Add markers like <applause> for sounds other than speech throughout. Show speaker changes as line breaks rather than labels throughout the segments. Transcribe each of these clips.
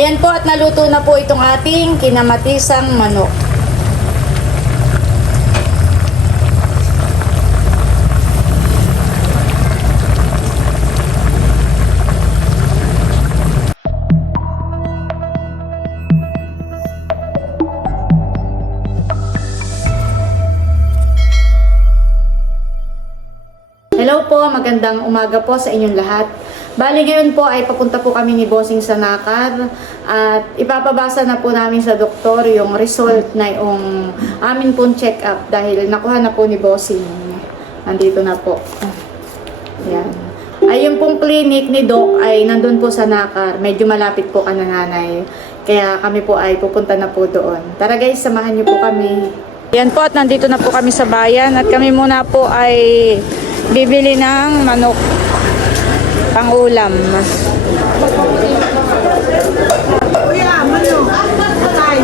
Ayan po at naluto na po itong ating kinamatisang manok. Hello po, magandang umaga po sa inyong lahat. Bali ngayon po ay papunta po kami ni Bossing sa Nakar at ipapabasa na po namin sa doktor yung result na yung amin pong check-up dahil nakuha na po ni Bossing. Nandito na po. Ayan. Ay yung pong clinic ni Doc ay nandun po sa Nakar. Medyo malapit po ka na nanay. Kaya kami po ay pupunta na po doon. Tara guys, samahan niyo po kami. Yan po at nandito na po kami sa bayan at kami muna po ay bibili ng manok pang ulam.
Kuya, ano? Patay,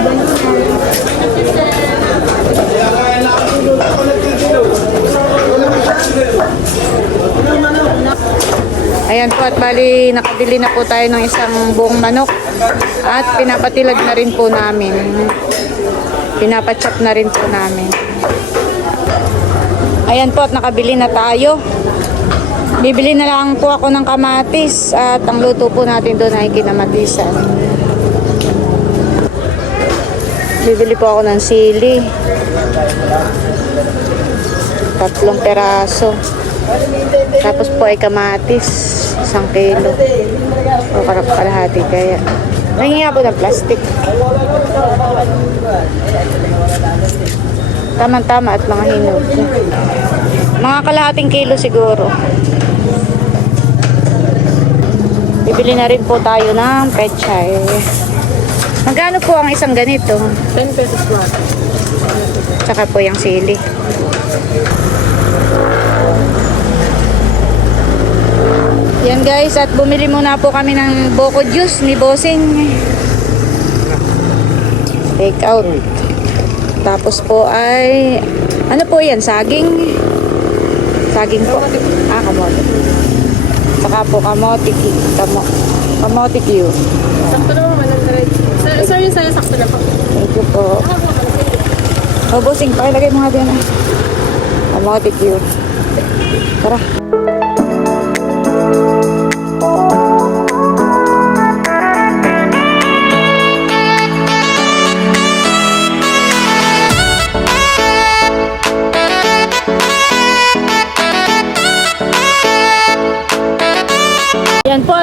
Ayan po at bali nakabili na po tayo ng isang buong manok at pinapatilag na rin po namin. Pinapachop na rin po namin. Ayan po at nakabili na tayo. Bibili na lang po ako ng kamatis at ang luto po natin doon ay kinamatisan. Bibili po ako ng sili. Tatlong peraso. Tapos po ay kamatis, isang kilo. O karap kalahati kaya. Nangingi po ng plastic. Tama-tama at mga hinog. Mga kalahating kilo siguro. Bibili na rin po tayo ng pechay. Magkano po ang isang ganito?
10 pesos lang.
Tsaka po yung sili. Yan guys, at bumili muna po kami ng Boko Juice ni Bossing. Take out. Tapos po ay, ano po yan, saging? Saging po. Ah, kamote. Saka po kamote, ki- kamo, kamote Q.
Sakto naman, 100. Sir, sir yung sa'yo, sakto na po.
Thank you po. Oh, Bossing, pakilagay mo nga din. ah. Kamote Q. Tara.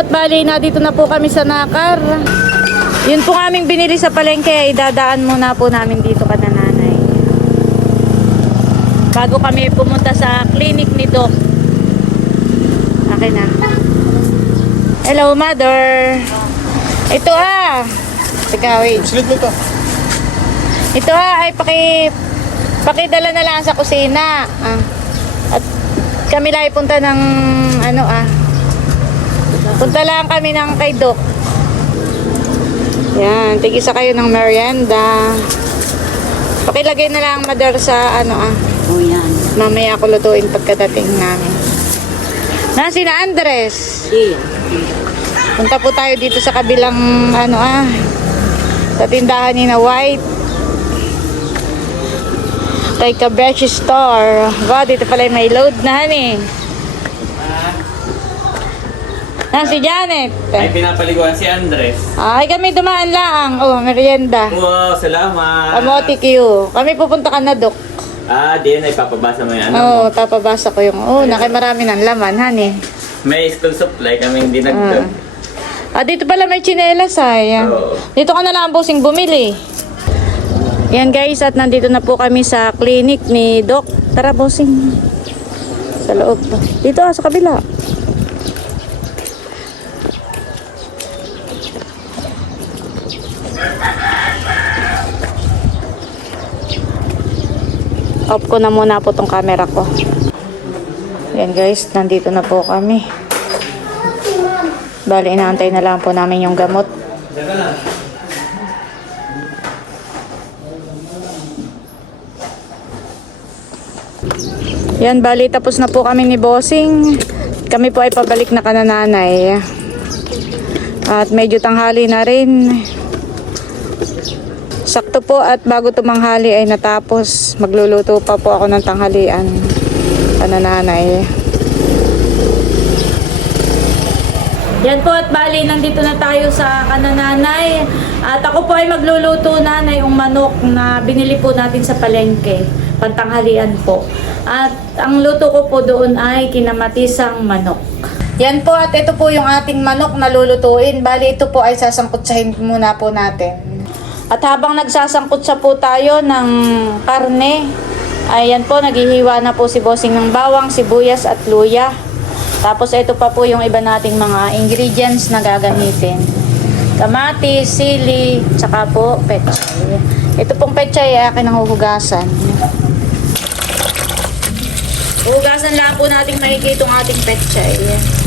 At bali na dito na po kami sa Nakar. Yun po aming binili sa palengke ay dadaan muna po namin dito ka nanay. Bago kami pumunta sa clinic ni Doc. Akin na. Hello, mother. Ito ah. Teka, wait.
Slit mo to.
Ito ah, ay paki pakidala na lang sa kusina. Ah. At kami lang ay punta ng ano ah. Punta lang kami ng kay Doc. Yan, tigisa kayo ng merienda. Pakilagay na lang mother sa ano ah.
Oh, yan.
Mamaya ako lutuin pagkadating namin. Na sina Andres.
Iya.
Punta po tayo dito sa kabilang ano ah. Sa tindahan ni na White. Kay Kabeshi Store. Wow, dito pala may load na hani. Ah, si Janet.
Ay, pinapaliguan si Andres.
Ay, kami dumaan lang. Oh, merienda.
Wow, salamat.
Kamote Q. Kami pupunta ka na, Dok.
Ah, di yan, ay papabasa mo yung ano
Oo,
mo.
oh, tapabasa ko yung, oh, nakay marami ng laman, hani.
May school supply kaming dinagdag.
Ah, dito pala may chinelas ay.
Oo.
Dito ka na lang busing bumili. Yan guys, at nandito na po kami sa clinic ni Doc. Tara bossing. Sa loob. Dito ah, sa kabila. Off ko na muna po tong camera ko. Yan guys, nandito na po kami. Bali, inaantay na lang po namin yung gamot. Yan, bali, tapos na po kami ni Bossing. Kami po ay pabalik na kanananay. At medyo tanghali na rin. Sakto po at bago tumanghali ay natapos. Magluluto pa po ako ng tanghalian. Panananay. Yan po at bali, nandito na tayo sa kanananay. At ako po ay magluluto na na yung manok na binili po natin sa palengke. Pantanghalian po. At ang luto ko po doon ay kinamatisang manok. Yan po at ito po yung ating manok na lulutuin. Bali ito po ay sasangkutsahin muna po natin. At habang nagsasangkot sa po tayo ng karne, ayan po, naghihiwa na po si Bossing ng bawang, sibuyas at luya. Tapos ito pa po yung iba nating mga ingredients na gagamitin. Kamatis, sili, tsaka po pechay. Ito pong pechay ay akin ang huhugasan. Huhugasan lang po nating makikita itong ating pechay. Ayan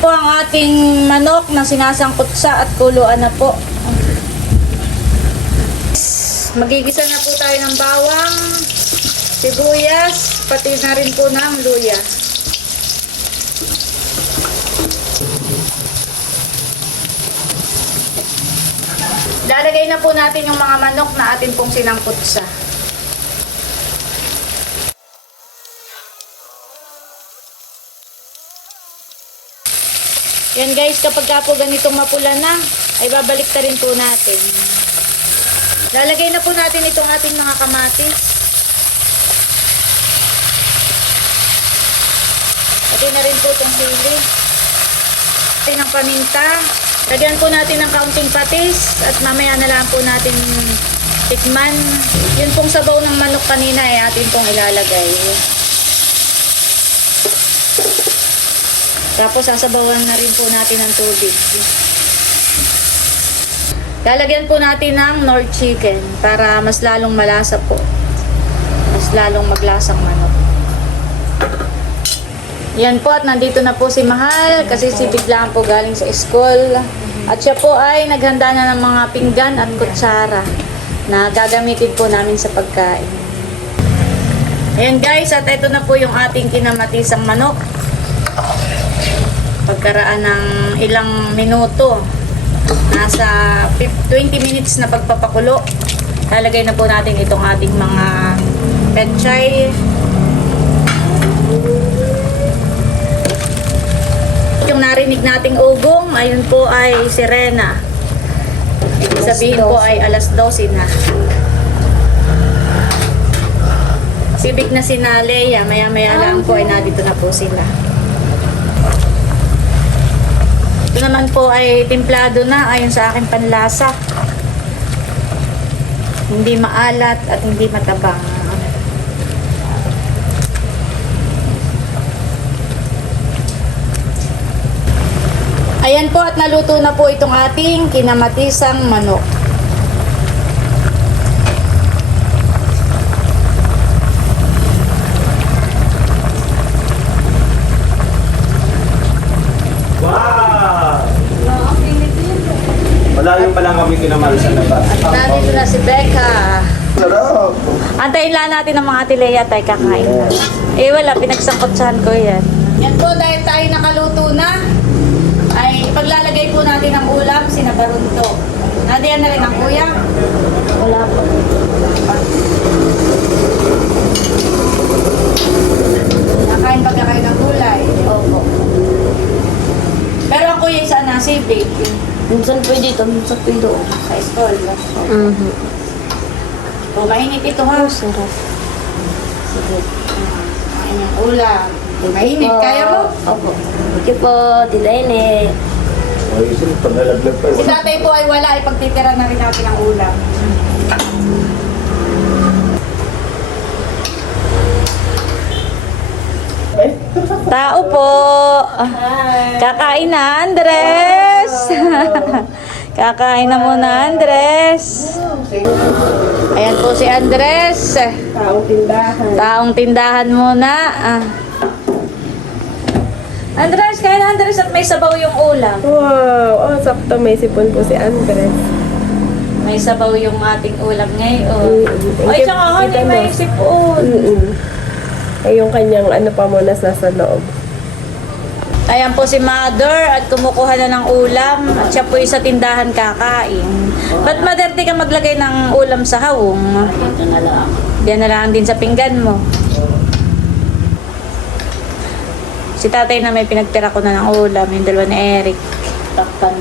po ang ating manok na sinasangkot sa at kuluan na po. Magigisa na po tayo ng bawang, sibuyas, pati na rin po ng luya. Lalagay na po natin yung mga manok na atin pong sinangkot sa. Yan guys, kapag ka po ganitong mapula na, ay babalik ta rin po natin. Lalagay na po natin itong ating mga kamatis. Pati na rin po itong sili. Pati ng paminta. Lagyan po natin ng kaunting patis at mamaya na lang po natin tikman. Yun pong sabaw ng manok kanina ay atin pong ilalagay. Tapos sasabawan na rin po natin ng tubig. Lalagyan po natin ng Nord chicken para mas lalong malasa po. Mas lalong maglasang manok. Yan po at nandito na po si Mahal kasi si biglaan po galing sa school. At siya po ay naghanda na ng mga pinggan at kutsara na gagamitin po namin sa pagkain. Ayan guys, at ito na po yung ating kinamatisang manok pagkaraan ng ilang minuto. Nasa 50 20 minutes na pagpapakulo. Lalagay na po natin itong ating mga pechay. Yung narinig nating ugong ayun po ay sirena. Sabihin po ay alas 12 na. Sibig na si Leia maya maya lang po ay nandito na po sila Ito naman po ay templado na ayon sa aking panlasa. Hindi maalat at hindi matabang. Ayan po at naluto na po itong ating kinamatisang manok.
Wow! Malayo pa lang kami kinamalisan na ba?
Nandito na si Becca.
Sarap!
Antayin lang natin ang mga tileya tayo kakain. Eh wala, pinagsangkotsahan ko yan. Yan po, dahil tayo nakaluto na, ay paglalagay po natin ang ulam, sinabarunto. Nadiyan na rin ang kuya? Wala po. Nakain pagka kayo ng gulay? Opo. Pero ang kuya isa na, sibig.
Minsan pwede ito, minsan pwede doon.
Sa school.
Mhm.
O, mainit ito ha.
Sarap. Sige.
Kain ng ulam. Mainit, kaya mo?
Opo. Sige po, Dilaine.
Ay, sir, pangalaglag pa.
Si tatay po ay wala, ipagtitira na rin natin ang ulam. Tao po. Kakain na, Andres. <laughs> Kakain na muna, Andres. Ayan po si Andres.
Taong tindahan.
Taong tindahan muna. Ah. Andres, kain na Andres at may sabaw yung ulam.
Wow! Oh, sakto may sipon po si Andres.
May sabaw yung ating ulam ngayon. Ay, tsaka honey, may sipon.
Mm-mm. Ay, yung kanyang ano pa muna nasa loob.
Ayan po si Mother at kumukuha na ng ulam at siya po sa tindahan kakain. Ba't Mother, di ka maglagay ng ulam sa hawong?
Ito na lang.
Yan na lang din sa pinggan mo. Si tatay na may pinagtira ko na ng ulam, yung dalawa ni Eric.
Takpan.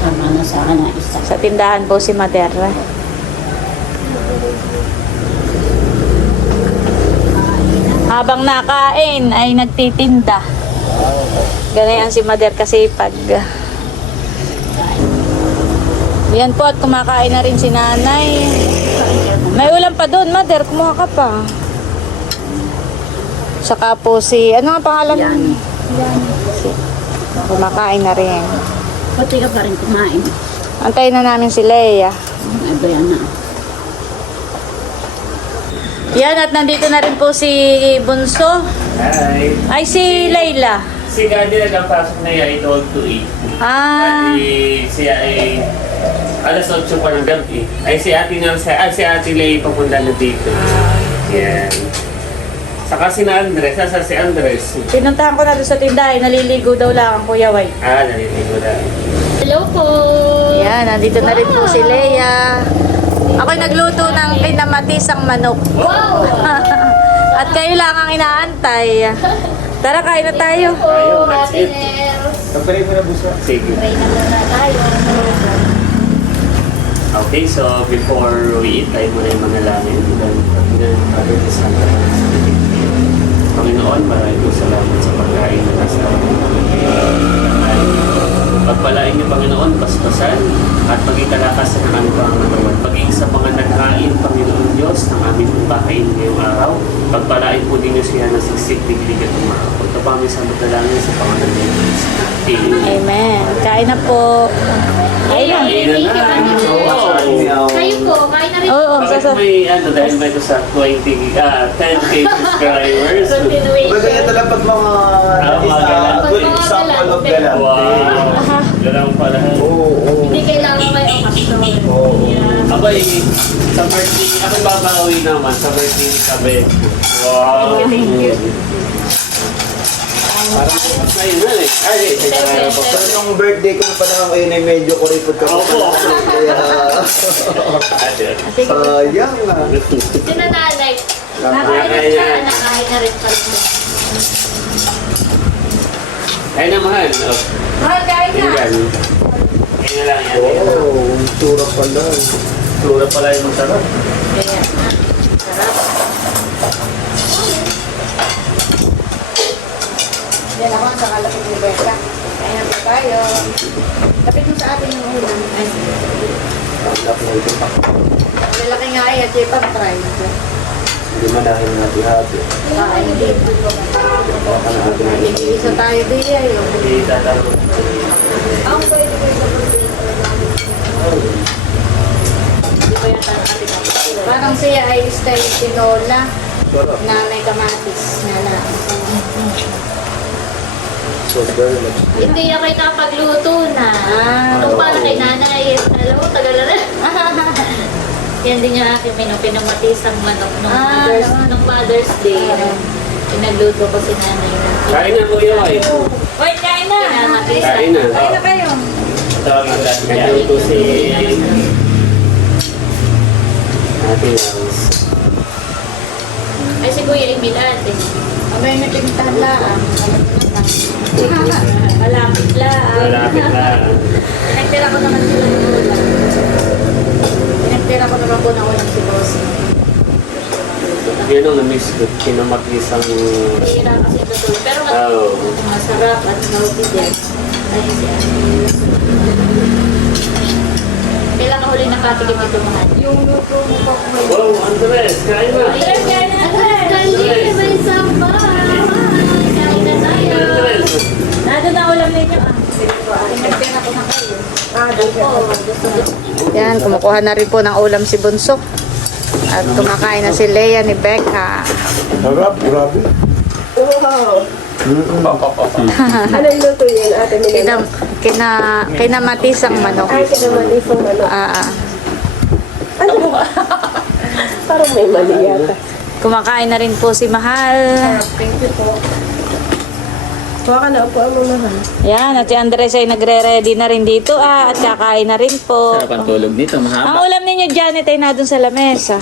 Tama na sa akin na isa.
Sa tindahan po si Mother. Habang nakain ay nagtitinda. Ganayan si Mother kasi pag yan po at kumakain na rin si nanay. May ulam pa doon, Mother. Kumuha ka pa. Saka po si, ano nga pangalan? Yan. Kumakain na rin.
Pati ka pa rin kumain.
Antayin na namin si Leia.
Ay, bayan na.
Yan, at nandito na rin po si Bunso.
Hi.
Ay, si Layla.
Si Gadi nagpasok na yan, 12 to 8.
Ah,
Bali, siya ay alas 8 pa ng gabi. Ay si ate nga, si, ah, si ate Lay papunta na dito. Yan. Saka si na Andres, nasa si Andres.
pinuntahan ko na doon sa tindahan. Naliligo daw lang ang Kuya White.
Ah, naliligo na.
Hello po!
Yan, nandito na rin po si Leia. Ako'y nagluto ng kinamatisang manok.
Wow! <laughs>
At kayo lang ang inaantay. Tara, kain na tayo.
Ayun, that's it.
Pagpalay mo na busa.
Sige.
Pray na muna tayo.
Okay, so before we eat, tayo muna yung mga lamin. Then, then, Father, the Son, and the Holy Spirit. Panginoon, maraming po salamat sa pagkain na nasa Pagpalain niyo, Panginoon, paspasan at maging kalakasan ng aming pangangatawan. Paging sa mga nagkain, Panginoon Diyos, ng aming pagkain ngayong araw, pagpalain po din niyo siya na siksik, diglig at umarap. Ito pa aming sa magdalangin sa pangalan ni Jesus. Amen.
Amen. Kain na po. Kain na.
Amen na. Oo.
Kayo po, kain na rin.
Oo, sasa.
may ano dahil may sa 20, ah, 10k subscribers? <laughs>
Baga yan talaga pag mga
Ah, mga
isa,
galant.
good example of galant.
Wow! <laughs> Ganun pala.
Oo, oo.
Hindi kailangan may okasyon.
Oo.
Abay, sa birthday, ako babawi naman sa birthday ni Kabet. Wow! Parang ayun na eh. Ay, ay, ay, ay,
Pero nung birthday ko pa naman kayo na medyo kuripot ka
Opo.
Kaya, <laughs>
Ate.
sayang ah.
Si na siya, nakain na rin pala.
Ay na mahal. Oh,
Mahal, kain na.
Ayun na lang yan.
Oo, tura pala.
Tura pala yung masarap.
Kaya,
Yan ako, sa kalapit ni Becca. Kain na po tayo. Kapit mo sa atin yung ulam. Ay. Malaki nga eh, at siya pag-try.
Hindi man nahin natin hati.
Din.
Na natin.
Isa tayo di ay.
Hindi tatanong.
Ang pwede ko yung
Hindi.
Parang siya ay style tinola na may kamatis na lang.
So very much.
Hindi ako nakapagluto na.
Ah.
Nung para kay nanay, alam mo, tagal na rin. <laughs> Yan din yung aking menu, pinamatisang manok nung,
Ah,
mother's,
naman.
nung Mother's Day.
Ah.
Pinagluto ko si nanay.
Kain na kuya ay.
Wait, kain na!
Pinamatisang.
Kain na.
Kain na kayo.
Tawagin ko natin yan. Ito si... Ate Nels.
Ay, si Kuya Emil ate.
Abay na pinitahan lang.
Malapit lang.
Malapit na.
Pinagtira ko naman sila ng ulam. Pinagtira ko naman po ng ulam si Boss.
Yan ang na-miss ko. Kinamatisang...
Hira kasi tutulog. Pero mas,
Oh.
masarap at healthy din. Ay, si ate. Kailan ka huli nakatikim ito mga
Yung luto mo po ko may
Wow, Andres! Kain na!
Andres, kain na! Andres, may samba! Kain na tayo!
Andres!
Nado na ulam ninyo ah. Pinagtira ko na kayo. Ah,
gusto.
Yan, kumukuha na rin po ng ulam si Bunso. At kumakain na si Leia ni Becca.
Sarap, grabe.
Ano yung luto yun, ate
Kina,
Milena?
kina, kinamatisang manok.
Ay, kinamatisang manok.
Ah, ah.
Parang may mali yata.
Kumakain na rin po si Mahal.
Thank you po. Kuha ka na, upuan mo naman.
Yan, at si Andres ay nagre-ready na rin dito ah, at kakain na rin po.
Sarap ang tulog nito,
Ang
mahaba.
ulam ninyo, Janet, ay na dun sa lamesa.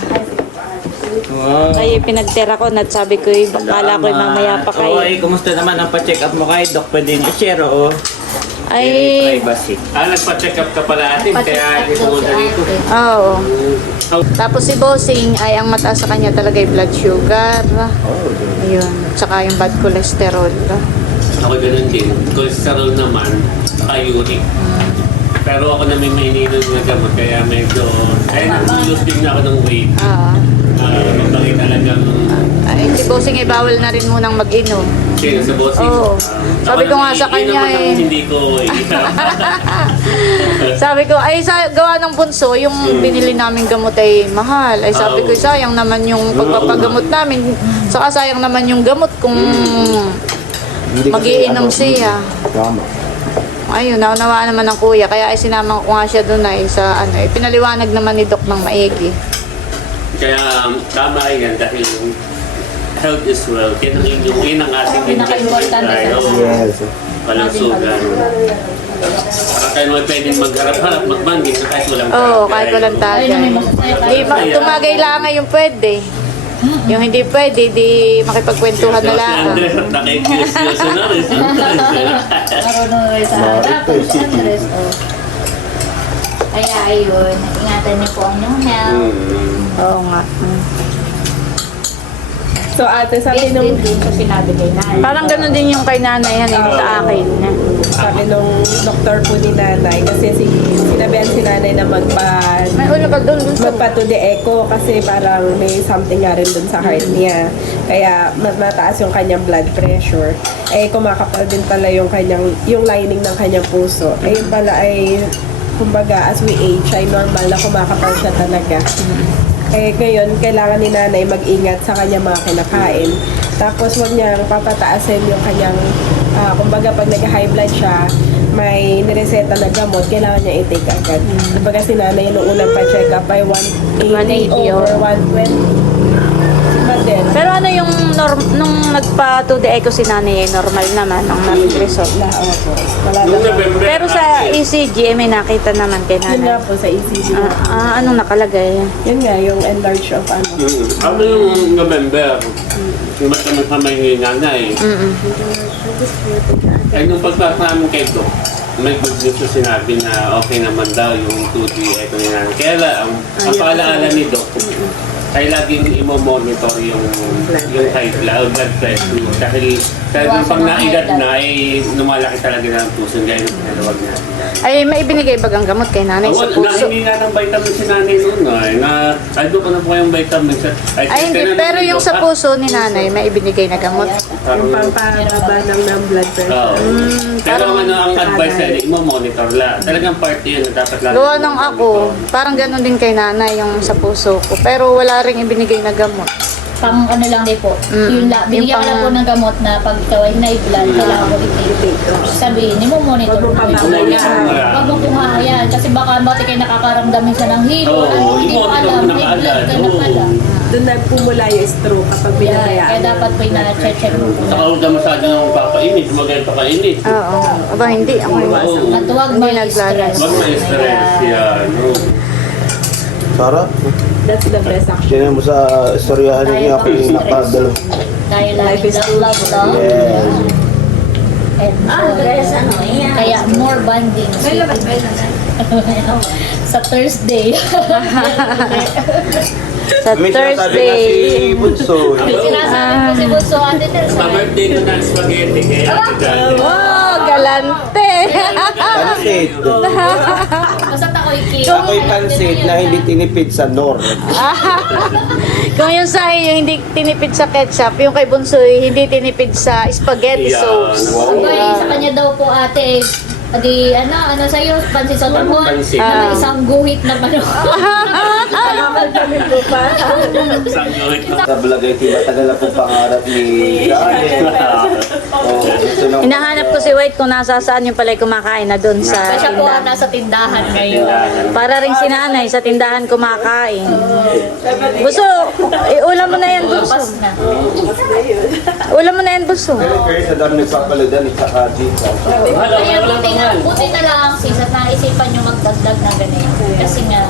Wow.
Kaya pinagtira ko at sabi ko, bakala ko mamaya pa kayo.
Oy, kumusta naman ang pa-check up mo kay Doc? Pwede yung i-share, oo.
Ay,
Privacy.
Ah, nagpa-check up ka pala atin, kaya hindi pumunta dito.
oo. Tapos si Bossing ay ang mataas sa kanya talaga yung blood sugar. Ayun, tsaka yung bad cholesterol.
Ako ganun din. Cholesterol naman, saka uric. Pero ako na may maininom na gamot, kaya medyo... Kaya nag-lose din na ako ng weight.
Ah.
Uh, mabangin talagang...
ay, si Bossing ay bawal na rin munang mag-inom.
Sino sa bossing?
Oo.
Ah,
Sabi ko nga sa kanya eh.
Hindi ko <laughs>
Sabi ko, ay sa gawa ng bunso, yung binili namin gamot ay mahal. Ay sabi ko,
Oo.
sayang naman yung pagpapagamot namin. Saka sayang naman yung gamot kung
kasi
magiinom
ano,
siya.
Tama.
Ayun, naunawaan naman ng kuya. Kaya ay sinama ko nga siya doon ay sa ano, eh, pinaliwanag naman ni Doc ng maigi.
Kaya um, tama yan dahil health is wealth. Yan ang inyong, yun ang ating
Pinaka-importante
investment
sa-
tayo.
Yes.
Kalusugan. Para tayo mga pwedeng magharap-harap, magbanggit na kahit walang
Oo,
tagay.
kahit walang tagay.
may
tumagay lang yung pwede. Yung hindi pwede, di makipagkwentuhan na
Si
lang.
Andres at nakikiyos-yos <laughs> na rin.
Marunong rin sa harap. Andres, oh. Kaya ayun, ingatan niyo po ang inyong health.
Oo nga. Mm.
So ate, sabi
Based
nung,
din sa sinabi kay nanay.
Parang ganun din yung kay nanay yan, yung sa akin.
Sabi nung doktor po ni nanay, kasi si, sinabihan si nanay na magpa,
May ka doon, doon sa...
magpa to the echo kasi parang may something nga rin dun sa heart niya. Kaya ma- mataas yung kanyang blood pressure. Eh kumakapal din pala yung kanyang yung lining ng kanyang puso. Eh yun pala ay kumbaga as we age ay normal na kumakapal siya talaga. Eh ngayon kailangan ni nanay mag-ingat sa kanyang mga kinakain. Tapos wag niyang papataasin yung kanyang ah, kumbaga pag nag-high blood siya, may nireseta na gamot, kailangan niya i-take agad. Kumbaga si nanay nung unang pa-check up ay 180
180
over 120. But then,
Pero ano yung norm, nung nagpa to the echo si nanay, eh, normal naman ang narinig result.
na, opo. Wala
Pero sa ECG, eh, may nakita naman kay
Yun nga
nanay.
po sa ECG.
Ah, ah, anong nakalagay?
Yun nga, yung enlarge of ano.
Mm. Ano yung November? Yung mataman pa may nanay.
Mm-mm.
Ay, nung pagpapala namin kay Doc, may good news na sinabi na okay naman daw yung 2D ito ni nanay. Kaya lang, ang paalaala ni Doc, ay laging imo-monitor yung yung high blood, blood pressure. Dahil dahil
Iwasan
pag
ang blood.
na, ay lumalaki talaga ng puso. Gaya ng pinalawag natin.
Ay, may ibinigay bagang gamot kay nanay sa puso.
nahingi nga ng vitamin si nanay noon ay na ay doon ko na po yung vitamin sa
Ay, hindi.
tinanong
Pero yung sa
ah,
puso ni nanay, may ibinigay na gamot.
Yung pampababa ng, ng blood pressure.
Oo.
Mm,
Pero
parang
ano ang
sa
advice
nanay.
na mo-monitor lang. Talagang part yun na dapat lang.
Gawa ng ako, parang ganun din kay nanay yung sa puso ko. Pero wala ring ibinigay na gamot.
Pang ano lang din po.
Mm. Yung
Binigyan ko
pang-
lang po ng gamot na pag ikaw ay high blood, kailangan mo i-take. Sabihin, ni mo monitor
Huwag mo
mo.
papabayaan.
Huwag mo kumahayan. Kasi baka bati kayo nakakaramdam minsan ng hilo.
Oo,
ano, hindi mo
i-monitor
alam.
mo na
High blood ka na pala.
Oo.
Doon na pumula yung stroke kapag
Yeah,
binabayaan.
kaya dapat po ina-check mo
huwag ka masyado ng papainit, maganda pa kainit.
Oo. Aba, hindi. Ako
Oo.
At huwag may stress.
Wag may stress. Yan. no.
Sarap.
That's the best actually.
Yan mo sa istoryahan niya ako yung nakadalo.
Dahil
Life
lagi
is
love, love, love.
Yes.
And so, Kaya more bonding. <laughs> Sa Thursday. <laughs>
Sa
May sinasabi nga si
Thursday.
Bunso.
Sinasabi ko si Bunso Ate Teresa.
Sa birthday ko ng spaghetti, kaya agad.
Oh, galante.
Pansit. <laughs>
Basta ako'y cake.
Ako'y pansit na hindi tinipid sa nor. <laughs>
Kung yung sa yung hindi tinipid sa ketchup, yung kay Bunsoy hindi tinipid sa spaghetti
Yeah.
sauce.
Wow.
Abay, sa kanya daw po ate, Adi, ano, ano sa'yo, pansit sa tumon.
Pansit.
May isang guhit na manok.
Salamat kami po pa.
Isang.
Sa Balagay, matagal na po pangarap ni. <laughs> Oh, nang...
Hinahanap ko si White kung nasa saan yung pala'y kumakain na doon sa
Siya po ang nasa tindahan ngayon.
Para rin si nanay sa tindahan kumakain. Buso, eh, ulam mo na yan, Buso. Ulam mo na yan, Buso.
Pero kayo sa dami.
Wala,
Kaya
wala
buti na, buti na lang sis at naisipan nyo magdagdag na ganyan. Kasi nga,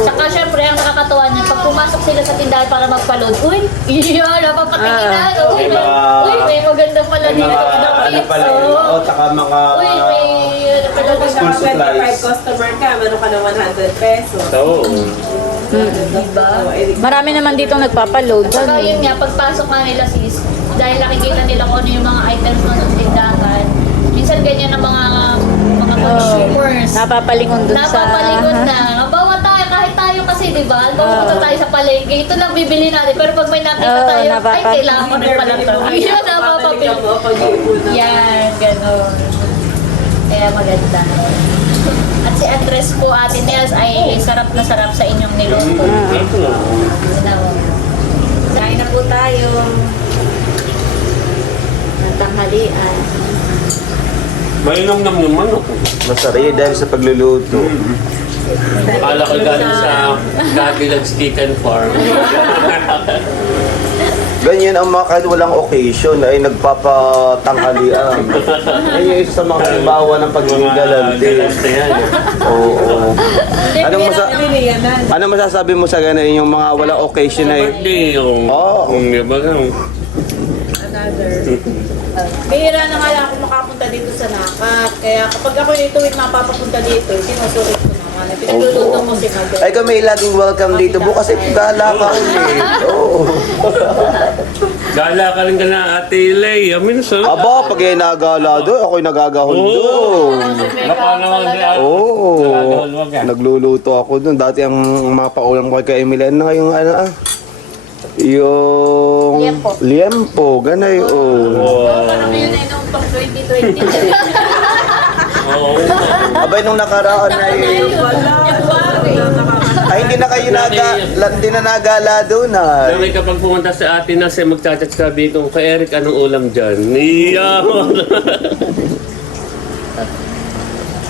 saka syempre ang nakakatawa niya, pag pumasok sila sa tindahan para magpa-load, uy, iya, napapatingin na, uy, may, uy, may maganda pala
May
dito,
mga, ano pala,
piso.
oh, tsaka mga...
Uy, may, ano pala
Pag
dito.
naka
supplies.
25 customer ka, meron ka ng 100 pesos.
Oo.
Diba?
Marami naman dito nagpapaload.
Saka yun nga, pagpasok nga nila sis, dahil nakikita nila kung ano yung mga items na sa tindahan, minsan ganyan ang mga mga consumers.
Napapalingon dun sa...
Napapalingon na. Bawa tayo, kahit tayo kasi, di ba? Bawa punta tayo sa palengke, ito lang bibili natin. Pero pag may nakita
Oo,
tayo, ay,
napapa-
kailangan ko rin pala ito. Yan, napapabili. Yan, gano'n. Kaya maganda. At si Andres po, Ate Nels, ay sarap na sarap sa inyong niluto. Ano? Kain na po tayo. Ng tanghalian.
Mainom nam naman ako.
Masarap dahil sa pagluluto.
Akala ko galing sa Cadillac Chicken Farm. <laughs>
Ganyan ang mga kahit walang occasion ay nagpapatanghalian. <laughs> Yan yung isa sa mga halimbawa ng pagiging galante.
Yan.
Oo. oo. Anong, masa
na.
ano masasabi mo sa ganun yung mga walang occasion ay
Birthday yung...
Oo.
Yung yung... <laughs>
Bihira na nga lang ako makapunta dito sa Nakat. Kaya kapag ako dito, mapapapunta dito, sinusulit ko naman. Pinagluluto si Mabel.
ay kami laging welcome dito. Bukas ay gala ka ulit. Oo.
Gala ka rin ka na Ate Leia. Minsan.
Aba, pag ay nagala doon, ako'y doon.
Naman di ako.
Oo.
Nagagahol wag yan.
Nagluluto ako doon. Dati ang mga paulam ko kay Emilian na yung ano ah. Yung...
Liempo.
Liempo, ganay, oh.
Parang yun ay pang 2020.
Oo.
Abay, nung nakaraan ay... Ay, hindi na kayo naga... Hindi na nagala doon, ay.
Sabi kapag pumunta sa atin na siya magchat-chat sabi kong kay Eric anong ulam dyan? Iya. <laughs>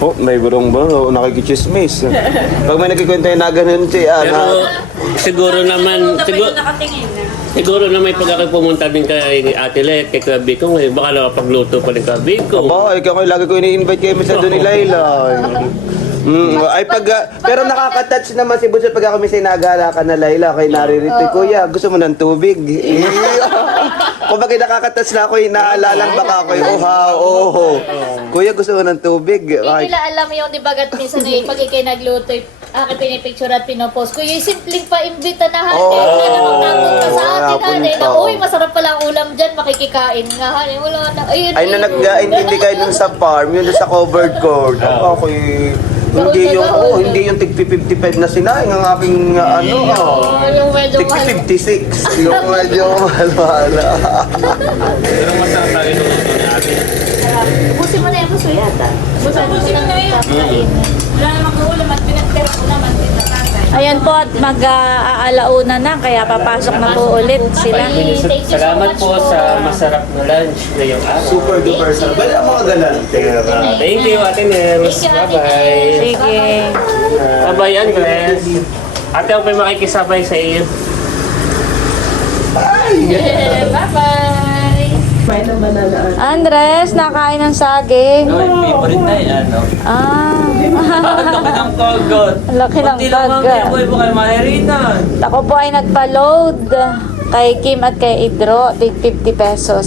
Oh, may burong ba? Oh, nakikichismis. Pag may nakikwenta na ganun si
Pero
Ana.
siguro naman siguro, siguro na may pag ako pumunta din kay Ate Let, kay Kuya Biko, eh, baka nakapagluto pa rin Kuya Biko.
Aba, ikaw ko lagi ko ini-invite kayo sa doon ni Layla. <laughs> Mm, ay pag pero nakaka-touch naman si Bunso pag ako minsan nagala ka na Layla kay naririto kuya gusto mo ng tubig? <laughs> Kung bakit nakaka-touch na ako inaalala baka ako oh ha oo kuya gusto mo ng tubig?
Hindi nila alam yung di bagat minsan eh, pag ikay nagluto, eh, akin pinipicture at pinopost ko, yung simpleng pa-imbita na
Oh.
hanin, na napunta sa atin
napunta.
hanin, na uy, masarap pala ang ulam dyan, makikikain nga hanin, wala na, ayun,
ay na nag-intindi kayo dun sa farm yun sa covered court ako ako'y hindi yung oh, hindi yung tig 55 na sinaing ang aking uh, ano oh.
yung medyo
Tig
mahal.
56 <laughs> yung medyo mahal-mahal
Pero masarap tayo nung luto ni Ate.
Busin mo na yung puso yata. Busin mo na yun.
Wala namang ulam at pinagtira ko naman Ayan po at mag-aalauna na kaya papasok na po ulit sila.
Salamat po sa masarap na lunch ngayong araw.
super duper sarap well ang mga galante
Thank you, Ate Nels.
Thank you, Ate
Bye-bye.
Sige.
Bye-bye, Andres. Ate, ako may makikisabay sa iyo.
Bye-bye. <laughs>
May naman na na.
Andres, nakain ng saging.
favorite na yan, ano?
Ah,
laki ng kagat.
ang laki ng
Kunti lang boy, baka mahiritan.
Ako po ay nagpa-load kay Kim at kay Idro, tig 50 pesos.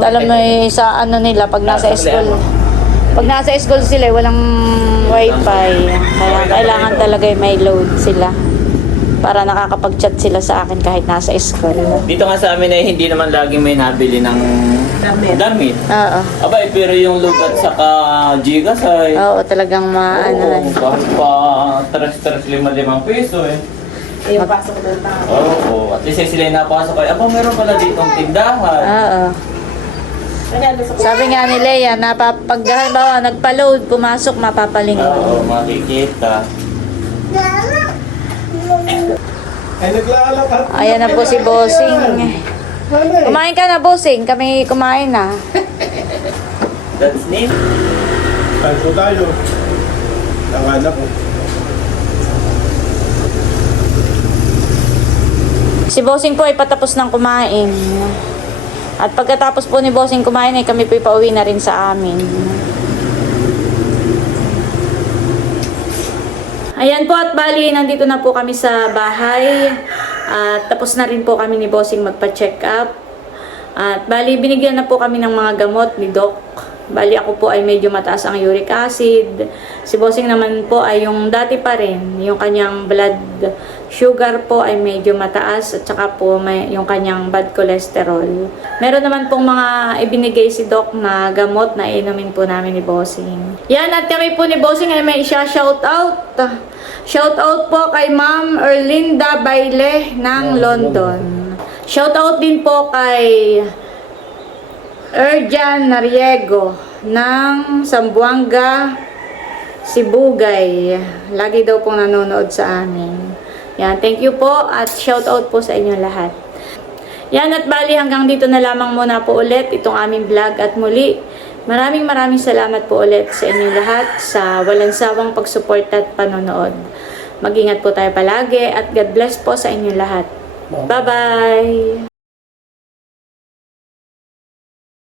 Alam mo eh, sa ano nila, pag nasa school. Pag nasa school sila, eh, walang wifi. Kaya kailangan talaga eh, may load sila. Para nakakapag-chat sila sa akin kahit nasa school.
Dito nga sa amin ay hindi naman laging may nabili ng
Damit.
damit.
Oo.
Abay, pero yung lugat saka gigas ay...
Oo, talagang maano
Oo,
na. eh.
kahit pa tres-tres lima limang piso eh.
Ay, yung pasok ng tao.
Oo, at least sila yung napasok ay, aba meron pala ditong tindahan.
Oo. Sabi nga ni Leia, napapag halimbawa nagpa-load, pumasok, mapapalingon.
Oo, makikita.
Ay, naglalakad.
Ayan na po si Bossing. Kumain ka na, Bossing. Kami kumain na.
That's.
Kain po tayo. Ang anak ko.
Si Bossing po ay patapos ng kumain. At pagkatapos po ni Bossing kumain ay kami po pauwi na rin sa amin. Ayan po at bali, nandito na po kami sa bahay. At tapos na rin po kami ni Bossing magpa-check up. At bali, binigyan na po kami ng mga gamot ni Doc. Bali, ako po ay medyo mataas ang uric acid. Si Bossing naman po ay yung dati pa rin. Yung kanyang blood sugar po ay medyo mataas at saka po may, yung kanyang bad cholesterol. Meron naman pong mga ibinigay si Doc na gamot na inumin po namin ni Bossing. Yan at kami po ni Bossing ay may siya shout out. Shout out po kay Ma'am Erlinda Baile ng London. Shout out din po kay Erjan Nariego ng Sambuanga, Sibugay. Lagi daw pong nanonood sa amin. Yan, thank you po at shout out po sa inyo lahat. Yan at bali hanggang dito na lamang muna po ulit itong aming vlog at muli. Maraming maraming salamat po ulit sa inyo lahat sa walang sawang pagsuporta at panonood. Mag-ingat po tayo palagi at God bless po sa inyo lahat. Bye-bye!